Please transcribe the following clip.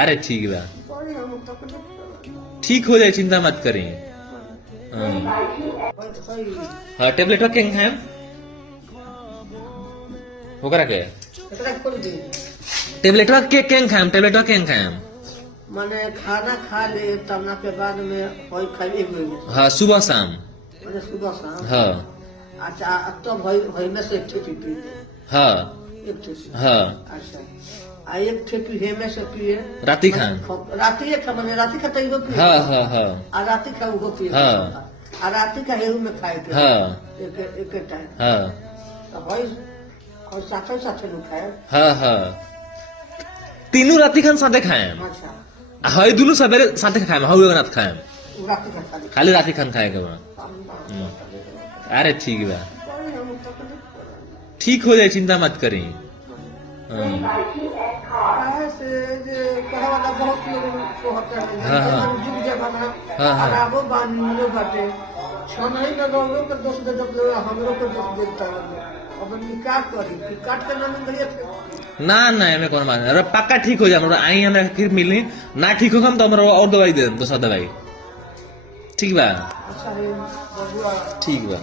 अरे ठीक बा, ठीक हो जाए, चिंता मत करें। हाँ टेबलेट के खाएं होकर के टेबलेट के खाएं, टेबलेट के खाएं माने खाना खा ले तब के बाद में होई खाई हाँ सुबह शाम। माने सुबह शाम। हाँ अच्छा तो भाई में से एक ठेपी पी हाँ एक ठेपी। हाँ अच्छा आ एक ठेपी हे में से पिए राती खान राती खा माने राती खा तइबो पिए। हाँ हाँ हाँ आ राती खा वो पिए। हाँ आ राती का हेउ में खाए के। हाँ एक टाइम। हाँ तो भाई और साथे साथे नु खाए। हाँ हाँ तीनों राती खान साथे खाएं। अच्छा हाँ दोनों सवेरे साथे खाएं, हाँ रात खाएं राती खा खाली राती खान खाएगा। अरे ठीक बा, ठीक हो जाए, चिंता मत करें। ऐसे जे कहे वाला बहुत लोग को होता है। हाँ, हाँ। जुग जमाना हाँ, हाँ। खराबो बानियो बाटे छनई न रोगो के दोस्त दे दो हमरो को दोस्त देता है। अब निकाह करी कि काट के ना मिलिए थे। ना ना हमें कौन मान अरे पक्का ठीक हो जाए, हमरा आई हमरा फिर मिलनी ना ठीक होगा हम तो हमरा और दवाई दे दूसरा दवाई। ठीक बा अच्छा है बबुआ ठीक बा।